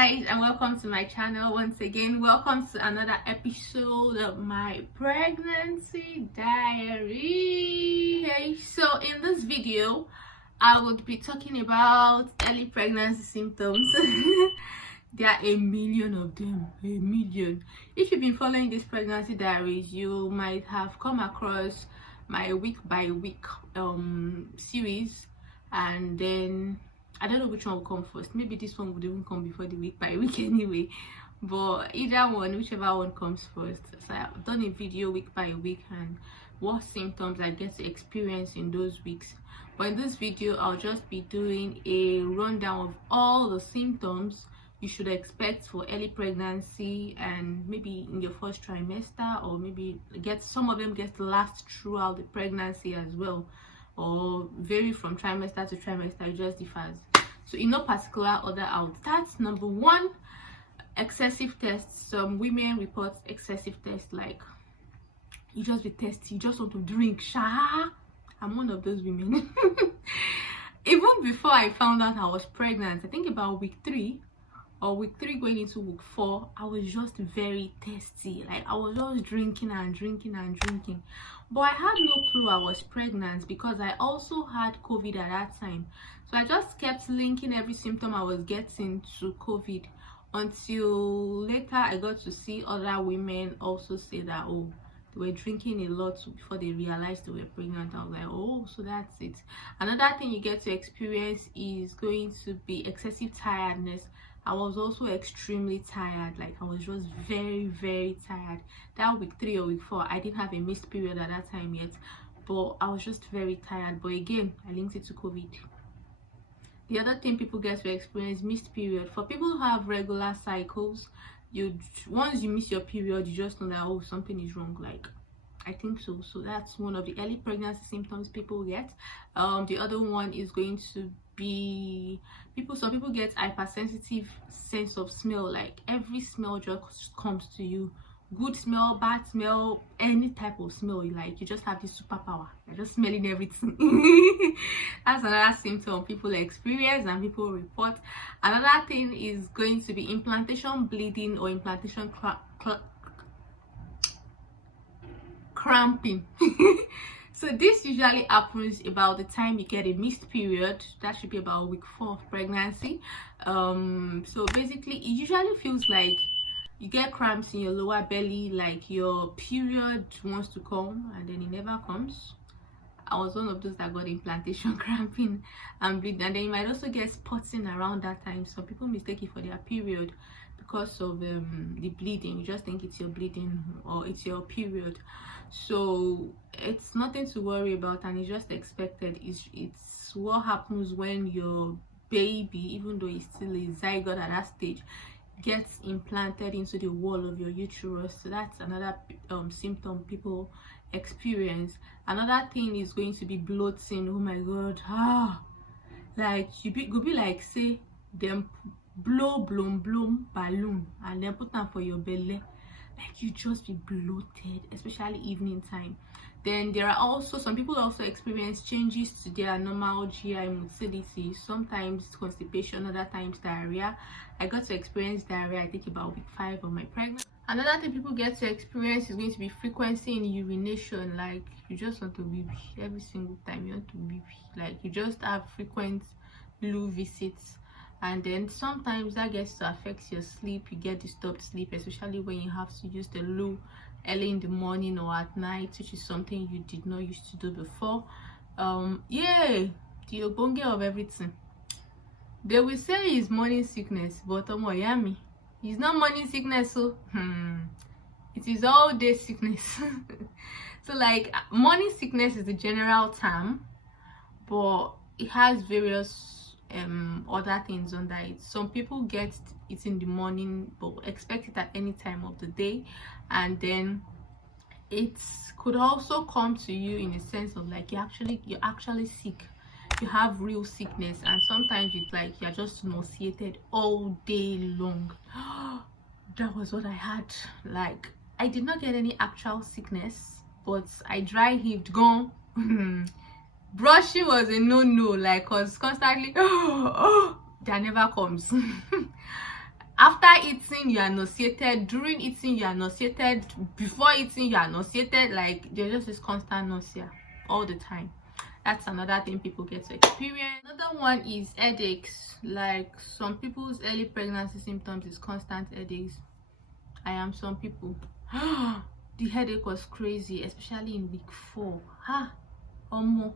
guys, and welcome to my channel once again. Welcome to another episode of my pregnancy diary. Okay, so in this video I would be talking about early pregnancy symptoms. There are a million of them, a million. If you've been following these pregnancy diaries, you might have come across my week by week series, and then I don't know which one will come first. Maybe this one would even come before the week by week anyway, but either one, whichever one comes first. So I've done a video week by week and what symptoms I get to experience in those weeks. But in this video I'll just be doing a rundown of all the symptoms you should expect for early pregnancy, and maybe in your first trimester, or maybe some of them get to last throughout the pregnancy as well, or vary from trimester to trimester. It just differs. So in no particular order, I'll start. Number one, excessive tests. Some women report excessive tests, like you just be testy, you just want to drink. I'm one of those women. Even before I found out I was pregnant, I think about week 3 going into week 4, I was just very thirsty. Like I was just drinking and drinking and drinking. But I had no clue I was pregnant because I also had COVID at that time. So I just kept linking every symptom I was getting to COVID until later I got to see other women also say that, oh, they were drinking a lot before they realized they were pregnant. I was like, oh, so that's it. Another thing you get to experience is going to be excessive tiredness. I was also extremely tired. Like I was just very, very tired. That week 3 or week 4, I didn't have a missed period at that time yet, but I was just very tired. But again, I linked it to COVID. The other thing people get to experience, missed period. For people who have regular cycles, once you miss your period, you just know that, oh, something is wrong. Like I think so. So that's one of the early pregnancy symptoms people get. The other one is going to be some people get hypersensitive sense of smell. Like every smell just comes to you. Good smell, bad smell, any type of smell, like you just have this superpower. You're just smelling everything. That's another symptom people experience and people report. Another thing is going to be implantation bleeding or implantation cramping. So this usually happens about the time you get a missed period. That should be about week 4 of pregnancy. So basically it usually feels like you get cramps in your lower belly, like your period wants to come and then it never comes. I was one of those that got implantation cramping and bleeding, and then you might also get spotting around that time. Some people mistake it for their period because of the bleeding. You just think it's your bleeding or it's your period. So it's nothing to worry about, and it's just expected. It's what happens when your baby, even though it's still a zygote at that stage, gets implanted into the wall of your uterus. So that's another symptom people experience. Another thing is going to be bloating. Oh my god, like you could be like, say them blow balloon and then put them for your belly, like you just be bloated, especially evening time. Then there are also some people also experience changes to their normal GI motility. Sometimes constipation, other times diarrhea. I got to experience diarrhea I think about week 5 of my pregnancy. Another thing people get to experience is going to be frequency in urination. Like you just want to wee every single time you want to wee, like you just have frequent loo visits. And then sometimes that gets to affect your sleep. You get disturbed sleep, especially when you have to use the loo early in the morning or at night, which is something you did not used to do before. Yeah, the obonge of everything. They will say it's morning sickness, but yummy, it's not morning sickness. So it is all day sickness. So like morning sickness is the general term, but it has various other things under it. Some people get it in the morning but expect it at any time of the day, and then it could also come to you in the sense of like you're actually sick, you have real sickness, and sometimes it's like you're just nauseated all day long. That was what I had. Like I did not get any actual sickness, but I dry heaved gone. Brushing was a no-no, like cause constantly that never comes. After eating, you are nauseated. During eating, you are nauseated. Before eating, you are nauseated. Like, there's just this constant nausea all the time. That's another thing people get to experience. Another one is headaches. Like, some people's early pregnancy symptoms is constant headaches. I am some people. The headache was crazy, especially in week 4. Omo.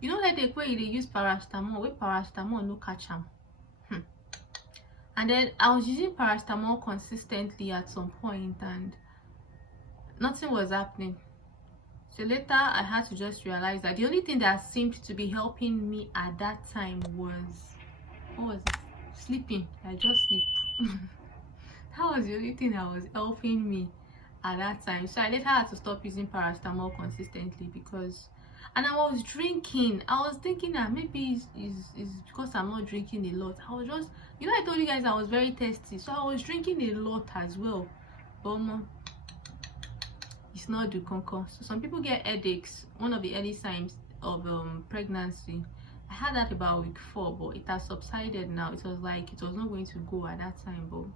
You know headache where you use paracetamol, where paracetamol no catch am. And then I was using paracetamol consistently at some point and nothing was happening. So later I had to just realize that the only thing that seemed to be helping me at that time was, what was it? Sleeping. I just sleep. That was the only thing that was helping me at that time. So I later had to stop using paracetamol consistently because, and I was drinking. I was thinking that maybe it's because I'm not drinking a lot. I was just, you know, I told you guys I was very thirsty, so I was drinking a lot as well. But it's not the conquer. So some people get headaches. One of the early signs of pregnancy. I had that about week 4, but it has subsided now. It was like it was not going to go at that time, but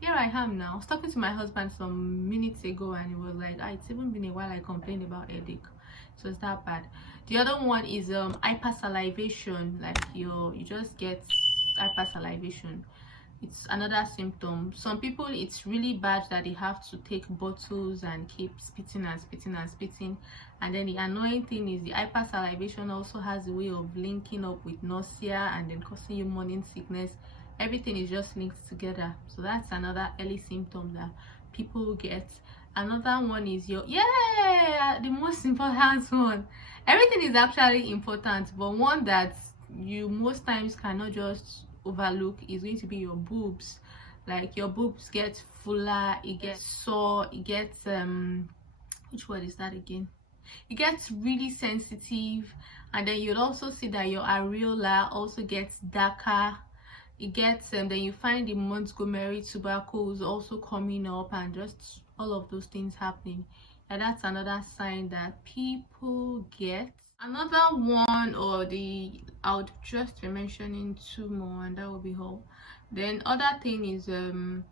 here I am now. I was talking to my husband some minutes ago and he was like, it's even been a while I complained about headache. So it's that bad. The other one is hypersalivation. Like you just get hypersalivation. It's another symptom. Some people, it's really bad that they have to take bottles and keep spitting and spitting and spitting. And then the annoying thing is the hypersalivation also has a way of linking up with nausea and then causing you morning sickness. Everything is just linked together. So that's another early symptom that people get. Another one is the most important one. Everything is actually important, but one that you most times cannot just overlook is going to be your boobs. Like your boobs get fuller, it gets sore, it gets which word is that again? It gets really sensitive, and then you'll also see that your areola also gets darker. It gets then you find the Montgomery tubercles also coming up and just all of those things happening. And that's another sign that people get. Another one, or I would just be mentioning 2 more and that will be all. Then other thing is I'm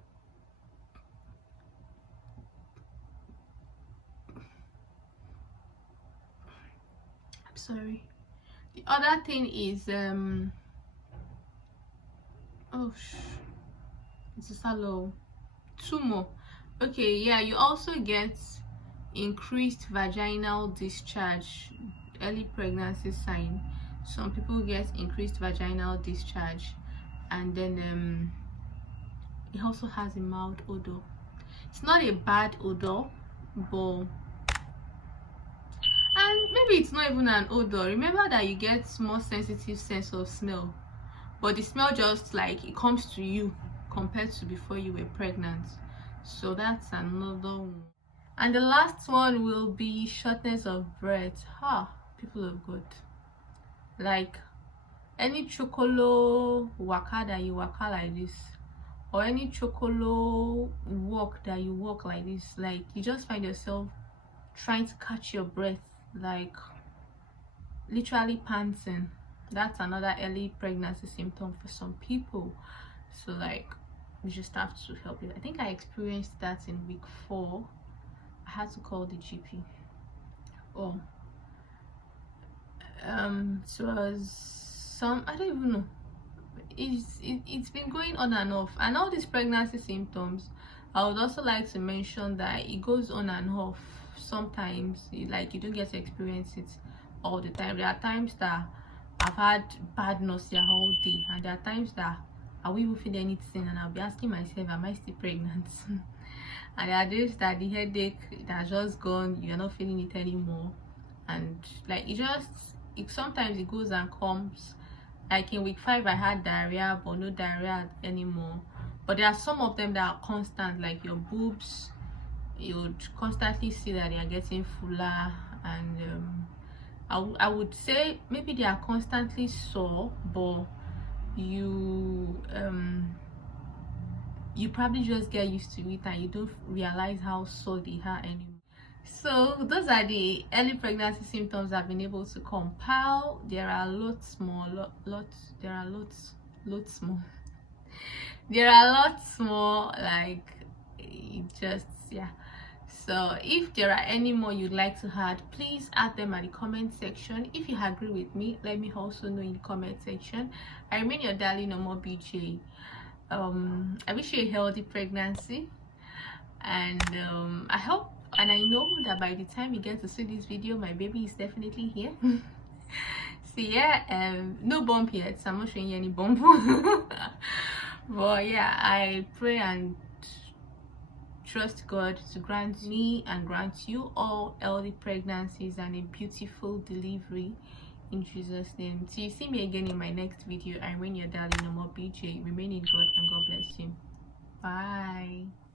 sorry. The other thing is it's a shallow. 2 more. Okay, yeah, you also get increased vaginal discharge. Early pregnancy sign. Some people get increased vaginal discharge, and then it also has a mild odor. It's not a bad odor, but and maybe it's not even an odor. Remember that you get more sensitive sense of smell, but the smell just like it comes to you compared to before you were pregnant. So that's another one. And the last one will be shortness of breath. People of God, like any chocolo waka that you waka like this, or any chocolo walk that you walk like this, like you just find yourself trying to catch your breath, like literally panting. That's another early pregnancy symptom for some people. So like you just have to help it. I think I experienced that in week 4. I had to call the GP. It was some, I don't even know, it's been going on and off. And all these pregnancy symptoms, I would also like to mention that it goes on and off. Sometimes like you don't get to experience it all the time. There are times that I've had bad nausea all day, and there are times that I will even feel anything and I'll be asking myself, am I still pregnant? And there are days that the headache that's just gone, you're not feeling it anymore, and like sometimes it goes and comes. Like in week 5 I had diarrhea, but no diarrhea anymore. But there are some of them that are constant, like your boobs, you would constantly see that they are getting fuller, and I would say maybe they are constantly sore, but you probably just get used to it and you don't realize how sore they are anymore. So those are the early pregnancy symptoms I've been able to compile. There are lots more, lots more. There are lots more, like, just, yeah. So if there are any more you'd like to add, please add them at the comment section. If you agree with me, let me also know in the comment section. I remain your darling Omobeejay. I wish you a healthy pregnancy, and I hope and I know that by the time you get to see this video, my baby is definitely here. So yeah, no bump yet, so I'm not showing you any bump. But yeah, I pray and trust God to grant me and grant you all healthy pregnancies and a beautiful delivery in Jesus' name. Till you see me again in my next video, I remain your darling Omobeejay. Remain in God and God bless you. Bye.